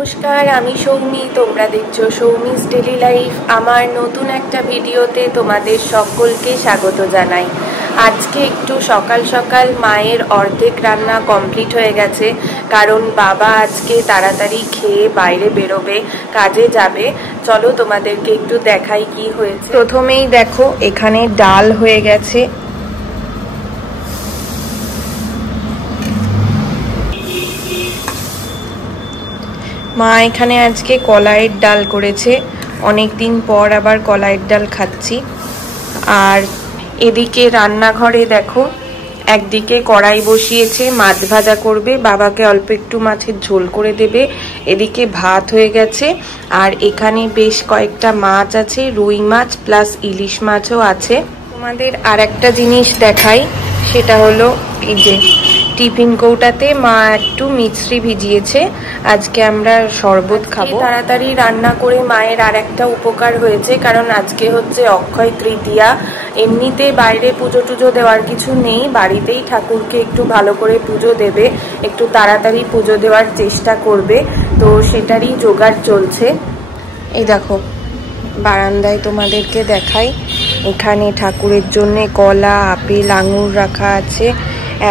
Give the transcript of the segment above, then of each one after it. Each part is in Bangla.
নমস্কার, আমি সৌমি। তোমরা দেখছো সৌমিস ডেলি লাইফ। আমার নতুন একটা ভিডিওতে তোমাদের সকলকে স্বাগত জানাই। আজকে একটু সকাল সকাল মায়ের অর্ধেক রান্না কমপ্লিট হয়ে গেছে, কারণ বাবা আজকে তাড়াতাড়ি খেয়ে বাইরে বেরোবে, কাজে যাবে। চলো তোমাদেরকে একটু দেখাই কি হয়েছে। প্রথমেই দেখো, এখানে ডাল হয়ে গেছে। মা এখানে আজকে কলাইয়ের ডাল করেছে, অনেক দিন পর আবার কলাইয়ের ডাল খাচ্ছি। আর এদিকে রান্নাঘরে দেখো, একদিকে কড়াই বসিয়েছে, মাছ ভাজা করবে, বাবাকে অল্প একটু মাছের ঝোল করে দেবে। এদিকে ভাত হয়ে গেছে, আর এখানে বেশ কয়েকটা মাছ আছে, রুই মাছ প্লাস ইলিশ মাছও আছে। তোমাদের আর একটা জিনিস দেখাই, সেটা হলো এই যে টিফিন কৌটাতে মা একটু মিছরি ভিজিয়েছে, আজকে আমরা শরবত খাবো। তাড়াতাড়ি রান্না করে মায়ের আর একটা উপকার হয়েছে, কারণ আজকে হচ্ছে অক্ষয় তৃতীয়া। এমনিতে বাইরে পুজো টুজো দেওয়ার কিছু নেই, বাড়িতেই ঠাকুরকে একটু ভালো করে পুজো দেবে, একটু তাড়াতাড়ি পুজো দেওয়ার চেষ্টা করবে, তো সেটারই জোগাড় চলছে। এই দেখো বারান্দায় তোমাদেরকে দেখাই, এখানে ঠাকুরের জন্য কলা, আপেল, আঙুর রাখা আছে,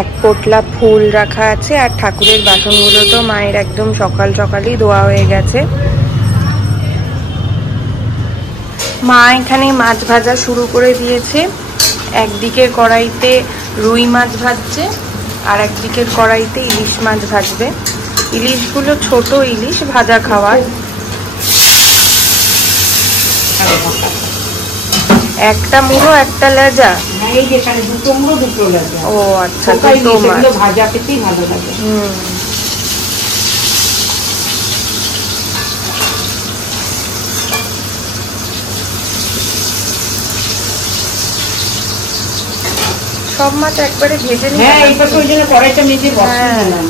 এক পোটলা ফুল রাখা আছে, আর ঠাকুরের বাসনগুলো তো মায়ের একদম সকাল সকালই ধোয়া হয়ে গেছে। মা এখানে মাছ ভাজা শুরু করে দিয়েছে, একদিকে কড়াইতে রুই মাছ ভাজছে, আর একদিকে কড়াইতে ইলিশ মাছ ভাজবে। ইলিশগুলো ছোট ইলিশ, ভাজা খাওয়ার। একটা মুড়ো একটা লেজা, এই যে এখানে দুটো মুড়ো দুটো লেজা। ও আচ্ছা, দুটো মাছ ভাজা খেতেই ভালো লাগে। সব মাছ একবারে ভেজে নিই। হ্যাঁ, এই পাশে ওই জন্য কড়াইটা মেজে বসিয়ে দিলাম,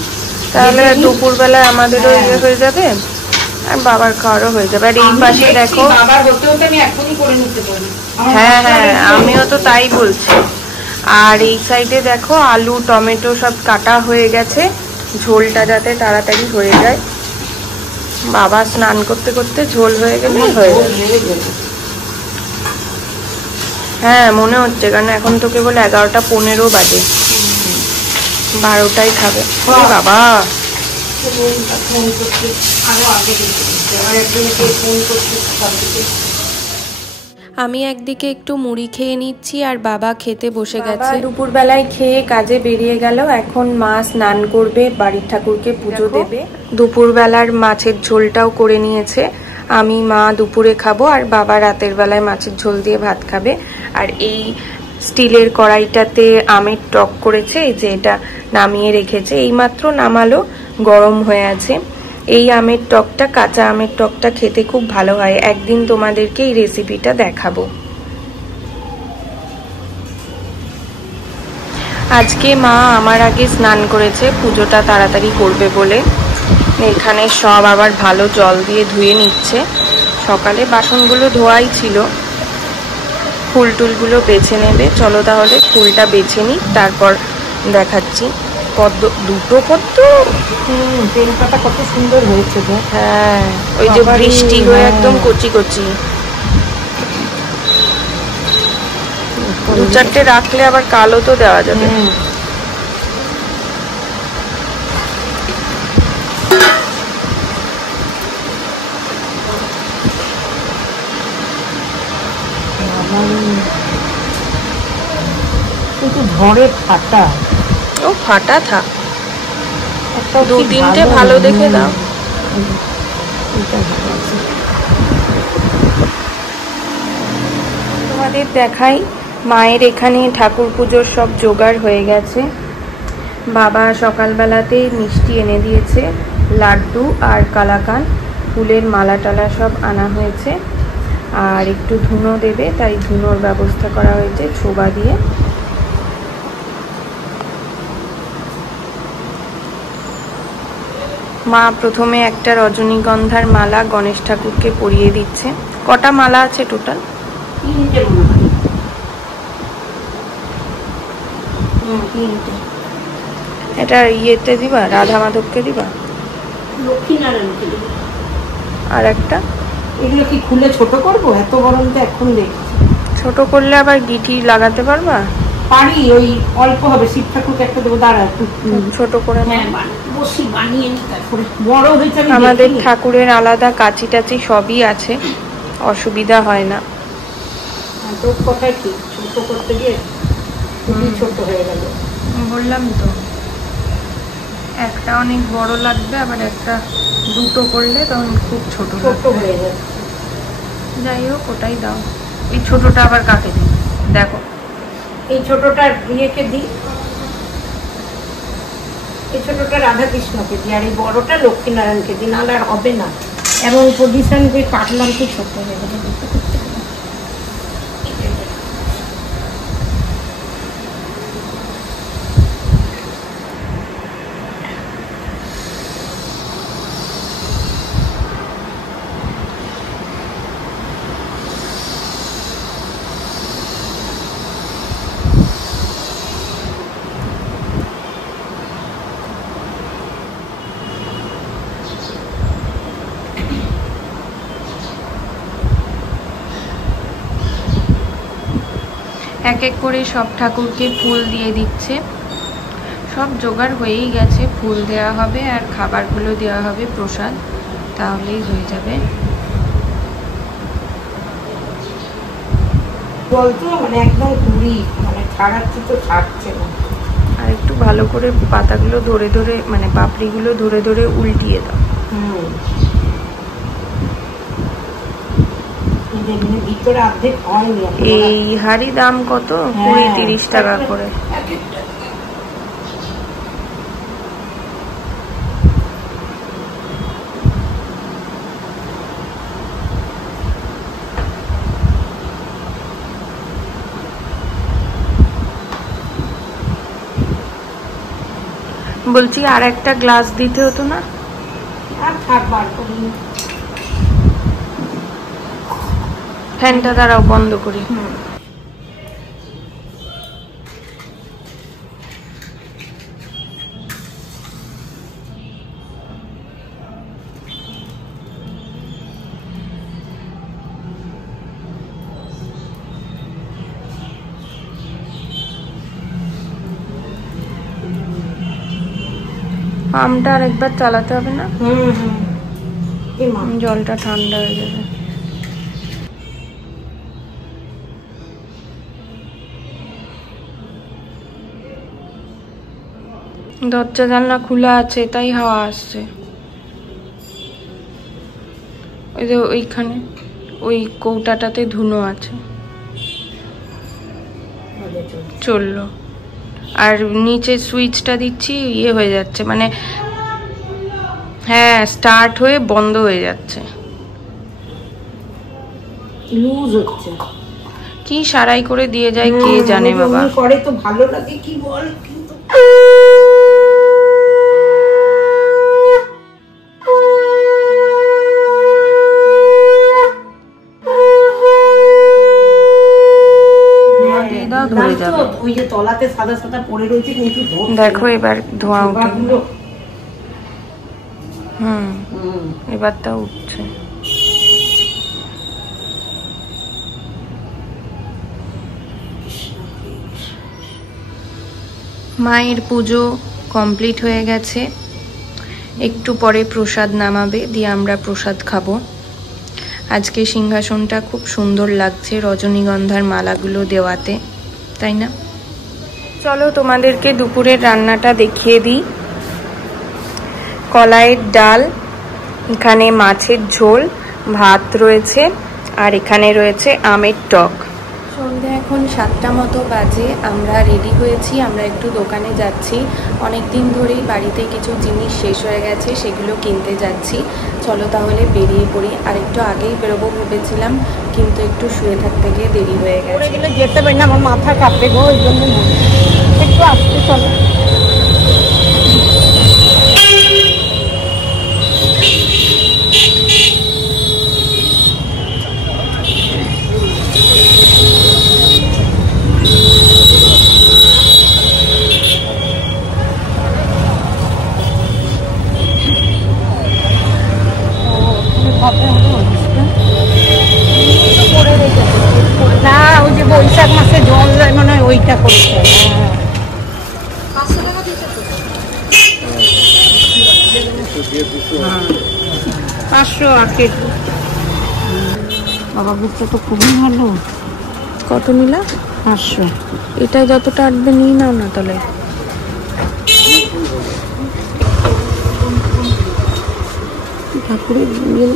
তাহলে দুপুর বেলা আমাদেরও ইয়ে হয়ে যাবে আর বাবার খাওয়ারও হয়ে যাবে। আর এই পাশে দেখো, বাবার হতে হতে আমি এখনই করে নিতে পারি। হ্যাঁ হ্যাঁ, আমিও তো তাই বলছি। আর এই সাইডে দেখো আলু টমেটো সব কাটা হয়ে গেছে, ঝোলটা যাতে তাড়াতাড়ি হয়ে যায়। বাবা স্নান করতে করতে ঝোল হয়ে গেলে হয়ে যাবে। হ্যাঁ মনে হচ্ছে, কারণ এখন তো কেবল 11:15 বাজে, 12টাই খাবে। বাবা আমি একদিকে একটু মুড়ি খেয়ে নিচ্ছি, আর বাবা খেতে বসে গেছে। দুপুর বেলায় খেয়ে কাজে বেরিয়ে গেল, এখন মা স্নান করবে, বাড়ির ঠাকুরকে পুজো দেবে। দুপুর বেলার মাছের ঝোলটাও করে নিয়েছে। আমি মা দুপুরে খাবো, আর বাবা রাতের বেলায় মাছের ঝোল দিয়ে ভাত খাবে। আর এই স্টিলের কড়াইটাতে আমের টক করেছে, এই যে এটা নামিয়ে রেখেছে, এইমাত্র নামালো, গরম হয়ে আছে। এই আমের টকটা, কাঁচা আমের টকটা খেতে খুব ভালো হয়, একদিন তোমাদেরকে এই রেসিপিটা দেখাবো। আজকে মা আমার আগে স্নান করেছে, পুজোটা তাড়াতাড়ি করবে বলে। এখানে সব আবার ভালো জল দিয়ে ধুয়ে নিচ্ছে, সকালে বাসনগুলো ধোয়াই ছিল। ফুল টুলগুলো বেছে নেবে, চলো তাহলে ফুলটা বেছে নিই, তারপর দেখাচ্ছি। পদ্ম, দুটো পদ্ম, বেল পাতা কত সুন্দর হয়েছে তো। হ্যাঁ, ওই যে বৃষ্টি হয়ে একদম কচি কচি। দু চারটে রাখলে আবার কালো তো দেওয়া যাবে। কিন্তু ঝড়ে ফাটা, ও ফাটা থাক, দু তিনটে ভালো দেখে দাও। তোমাদের দেখাই, মায়ের এখানে ঠাকুর পুজোর সব জোগাড় হয়ে গেছে। বাবা সকালবেলাতেই মিষ্টি এনে দিয়েছে, লাড্ডু আর কালাকান, ফুলের মালা টালা সব আনা হয়েছে। আর একটু ধুনো দেবে, তাই ধুনোর ব্যবস্থা করা হয়েছে ছোবা দিয়ে। মা প্রথমে একটা রজনীগন্ধার মালা গণেশ ঠাকুরকে পরিয়ে দিচ্ছে। কটা মালা আছে টোটাল? তিনটে। এটা ইয়েতে দিবা, রাধা মাধবকে দিবা? লক্ষ্মীনারায়ণকে দিবা। আর একটা এগুলো কি খুলে ছোট করব? এত গরম তো এখন দেখছি। ছোট করলে আবার গিটি লাগাতে পারবা? পারি, ওই অল্প হবে। শিব ঠাকুরকে একটা দেবো, দাঁড়া ছোট করে। বসি বানিয়ে নি, তারপরে বড় হয়েছে। আমাদের ঠাকুরের আলাদা কাচি টাচি সবই আছে, অসুবিধা হয় না। তোর কথাই ঠিক, ছোট করতে গিয়ে খুবই ছোট হয়ে গেল। বললাম তো, একটা অনেক বড় লাগবে, আবার একটা দুটো করলে তখন খুব ছোট হয়ে যাচ্ছে। যাই হোক, ওটাই দাও। এই ছোটটা আবার কাকে দিই দেখো? এই ছোটটা ইয়েকে দিই, এই ছোটটা রাধা কৃষ্ণকে দিই, আর এই বড়টা লক্ষ্মীনারায়ণকে দিই, নাহলে আর হবে না। এমন পজিশন যে কাটলাম তো ছোট হয়ে গেল। এক এক করে সব ঠাকুরকে ফুল দিয়ে দিচ্ছে। সব জোগাড় হয়েই গেছে, ফুল দেওয়া হবে আর খাবারগুলো দেওয়া হবে প্রসাদ, তাহলেই হয়ে যাবে। বলতো মানে একদম পুরি, মানে ছাড়াচ্ছে তো ছাড়ছে না। আর একটু ভালো করে পাতাগুলো ধরে ধরে, মানে পাপড়িগুলো ধরে ধরে উল্টিয়ে দাও। ভিতরে অর্ধেক হয়নি। এই হাড়ি দাম কত? 20-30 টাকা করে। বলছি আর একটা গ্লাস দিতে হতো না? আর থাক, বার করি। ফ্যানটা দাঁড়াও, বন্ধ করি। পাম্পটা আর একবার চালাতে হবে না? জলটা ঠান্ডা হয়ে যাবে। দরজা জানলা খোলা আছে, তাই হাওয়া আসছে। ওই যে ওইখানে ওই কৌটাটাতে ধুনো আছে, চললো। আর নিচে সুইচটা দিচ্ছি, ইয়ে হয়ে যাচ্ছে, মানে হ্যাঁ স্টার্ট হয়ে বন্ধ হয়ে যাচ্ছে, লুজ হচ্ছে। কি সারাই করে দিয়ে যায় কে জানে বাবা। করে তো ভালো লাগে কি বল, কিন্তু ধরে যাবে। ওই যে তলাতে সাদা সাদা পড়ে রয়েছে, কিন্তু দেখো এবার ধোঁয়া উঠে। এবারটা উঠছে। মায়ের পুজো কমপ্লিট হয়ে গেছে, একটু পরে প্রসাদ নামাবে, দিয়ে আমরা প্রসাদ খাবো। আজকে সিংহাসনটা খুব সুন্দর লাগছে রজনীগন্ধার মালাগুলো দেওয়াতে, তাই না? চলো তোমাদেরকে দুপুরের রান্নাটা দেখিয়ে দিই। কলাইয়ের ডাল, এখানে মাছের ঝোল, ভাত রয়েছে, আর এখানে রয়েছে আমের টক। সন্ধ্যা এখন 7টা মতো বাজে, আমরা রেডি হয়েছি, আমরা একটু দোকানে যাচ্ছি। অনেক দিন ধরেই বাড়িতে কিছু জিনিস শেষ হয়ে গেছে, সেগুলো কিনতে যাচ্ছি। চলো তাহলে বেরিয়ে পড়ি। আর একটু আগেই বেরোবো ভেবেছিলাম, কিন্তু একটু শুয়ে থাকতে গিয়ে দেরি হয়ে গেছে। যেতে পারি না, আমার মাথা কাঁপে গো, ওই জন্য একটু আসতে চলো। হবে 500 আখের। বাবা বুকটা তো খুবই ভালো। কত নিলা? 500। এটা যতটা আটবে নিয়ে নাও না তাহলে। ঠাকুরের বিল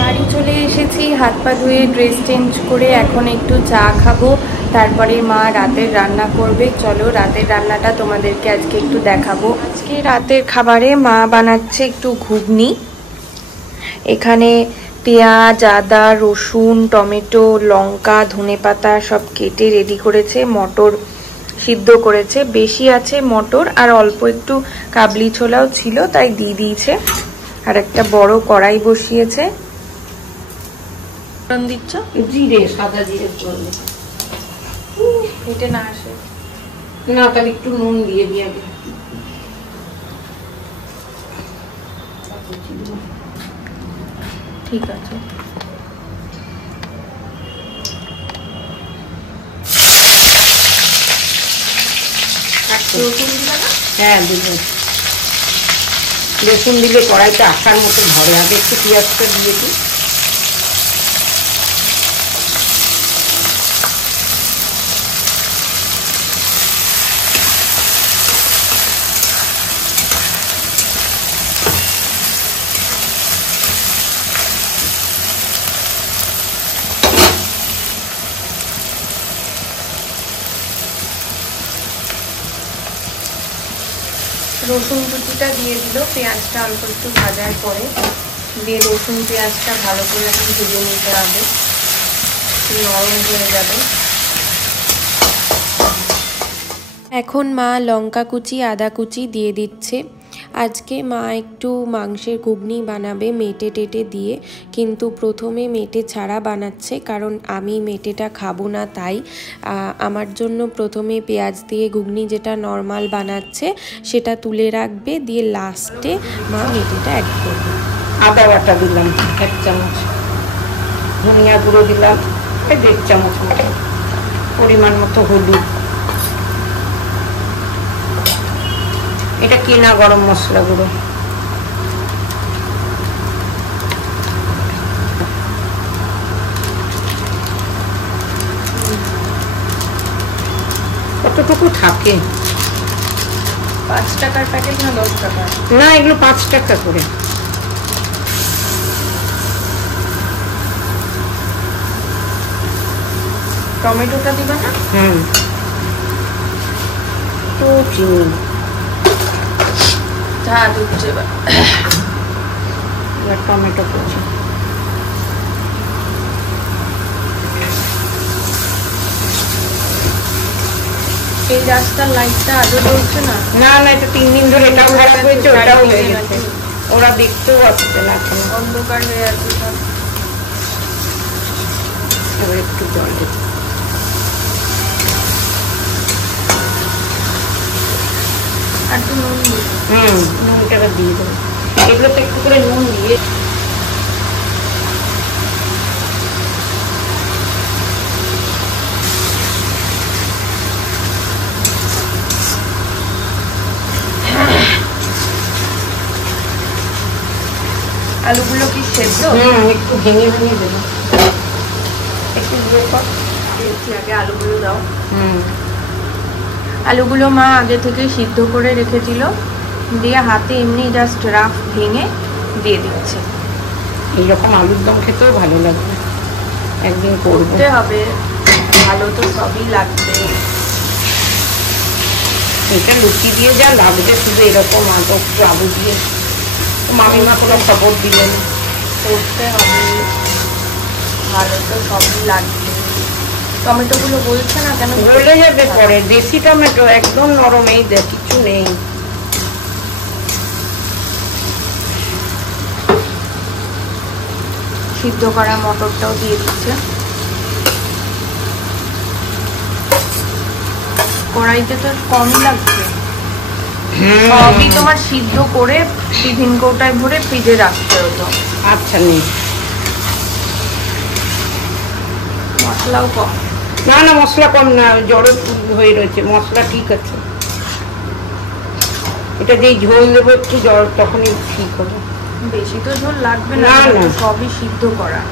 বাড়ি চলে এসেছি, হাত পা ধুয়ে ড্রেস চেঞ্জ করে এখন একটু চা খাবো, তারপরে মা রাতের রান্না করবে। চলো রাতের রান্নাটা তোমাদেরকে আজকে একটু দেখাবো। আজকে রাতের খাবারে মা বানাচ্ছে একটু ঘুগনি। এখানে পেঁয়াজ, আদা, রসুন, টমেটো, লঙ্কা, ধনেপাতা সব কেটে রেডি করেছে। মটর সিদ্ধ করেছে, বেশি আছে মটর, আর অল্প একটু কাবলি ছোলাও ছিল তাই দিয়ে দিয়েছে। আর একটা বড় কড়াই বসিয়েছে। দিচ্ছ জিরে, সাদা জিরে চলবে, ফেটে না আসে না তাহলে একটু নুন দিয়ে দিয়ে ঠিক আছে। রসুন দিলে না? হ্যাঁ দেবো। রসুন দিলে কড়াইটা আসার মতো ধরে। আগে একটু পেঁয়াজটা দিয়ে দিই। রসুন কুচিটা দিয়ে দিল, পেঁয়াজটা অল্প একটু ভাজার পরে দিয়ে রসুন পেঁয়াজটা ভালো করে এখন ভেজে নিতে হবে, নরম হয়ে যাবে। এখন মা লঙ্কা কুচি, আদা কুচি দিয়ে দিচ্ছে। আজকে মা একটু মাংসের ঘুগনি বানাবে মেটে টেটে দিয়ে, কিন্তু প্রথমে মেটে ছাড়া বানাচ্ছে, কারণ আমি মেটেটা খাবো না। তাই আমার জন্য প্রথমে পেঁয়াজ দিয়ে ঘুগনি যেটা নর্মাল বানাচ্ছে সেটা তুলে রাখবে, দিয়ে লাস্টে মা মেটেটা অ্যাড করবে। আদা বাটা দিলাম 1 চামচ, ধনিয়া গুঁড়ো দিলাম 1.5 চামচ মতো, পরিমাণ মতো হলুদ, এটা কিনা গরম মশলা গুঁড়ো, কতটুকু থাকে? 5 টাকার প্যাকেট না 10 টাকা? না, এগুলো 5 টাকা করে। টমেটোটা দিবা না? তো চিনি ঝাল উঠছে এবার টমেটো কুচি, এই রাস্তার লাইটটা আজও জ্বলছে না? না না, এটা 3 দিন ধরে এটাও খারাপ হয়েছে, ওটাও হয়ে গেছে, ওরা দেখতেও আসছে না, এখন অন্ধকার হয়ে আছে সব। এবার একটু জল দিই, আর একটু নুন দিই। নুনটা দিয়ে দেবো, এগুলোতে একটু করে নুন দিয়ে আলুগুলো কি সেদ্ধ? একটু ভেঙে ভেঙে দেবো, একটু আগে আলুগুলো দাও। আলুগুলো মা আগে থেকে সিদ্ধ করে রেখেছিল, দিয়ে হাতে এমনি জাস্ট রাফ ভেঙে দিয়ে দিচ্ছে। এইরকম আলুর দম খেতেও ভালো লাগবে, একদিন করতে হবে, ভালো তো সবই লাগবে। এটা লুচি দিয়ে যা লাগবে, শুধু এরকম একটু আলু দিয়ে। মামিমা কোনো খবর দিলেন, করতে হবে, ভালো তো সবই লাগবে। টমেটো গুলো বলছে না কেন? গলে যাবে পরে, দেশি টমেটো একদম নরম, এই দেখ কিছু নেই। সিদ্ধ করা মটরটাও দিয়ে দিচ্ছে। কড়াইতে তো কমই লাগছে। সবই তোমার সিদ্ধ করে টিফিন কৌটায় ভরে ফ্রিজে রাখতে হতো। আচ্ছা নেই, মশলাও কম। না না মশলা কম না, জড়ো হয়ে রয়েছে, মশলা ঠিক আছে। এটা যেই ঝোল দেবো একটু জল তখনই ঠিক হবে। বেশি তো ঝোল লাগবে না, সবই সিদ্ধ করা।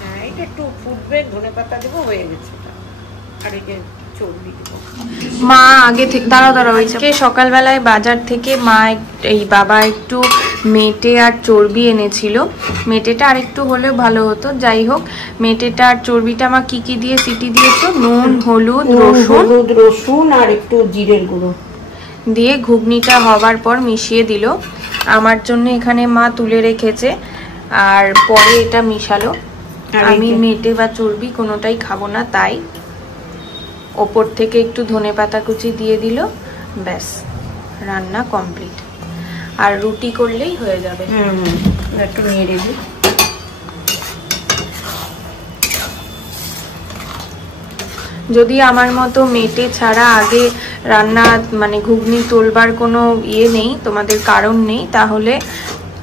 হ্যাঁ এটা একটু ফুটবে, ধনেপাতা দেবো, হয়ে গেছে। আর এই যে চর্বি দেবো। মা আগে থেকে দাঁড়াও আজকে সকালবেলায় বাজার থেকে মা এই বাবা একটু মেটে আর চর্বি এনেছিল। মেটেটা আর একটু হলেও ভালো হতো, যাই হোক। মেটেটা আর চর্বিটা মা কি কি দিয়ে সিটি দিয়েছো? নুন, হলুদ, রসুন আর একটু জিরের গুঁড়ো দিয়ে ঘুগনিটা হবার পর মিশিয়ে দিল। আমার জন্য এখানে মা তুলে রেখেছে, আর পরে এটা মিশালো। আমি মেটে বা চর্বি কোনোটাই খাবো না, তাই ওপর থেকে একটু ধনেপাতা কুচি দিয়ে দিল, ব্যাস রান্না কমপ্লিট। আর রুটি করলেই হয়ে যাবে। একটু নেড়ে দিই। যদি আমার মতো মেটে ছাড়া আগে রান্না মানে ঘুগনি তোলবার কোনো ইয়ে নেই, তোমাদের কারণ নেই, তাহলে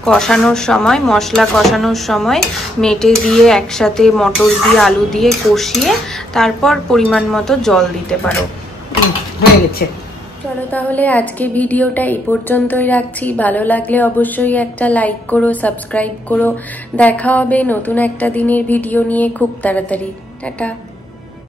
কষানোর সময়, মশলা কষানোর সময় মেটে দিয়ে একসাথে মটর দিয়ে আলু দিয়ে কষিয়ে তারপর পরিমাণ মতো জল দিতে পারো। হয়ে গেছে। চলো তাহলে আজকে ভিডিওটা এই পর্যন্তই রাখছি। ভালো লাগলে অবশ্যই একটা লাইক করো, সাবস্ক্রাইব করো। দেখা হবে নতুন একটা দিনের ভিডিও নিয়ে খুব তাড়াতাড়ি। টাটা।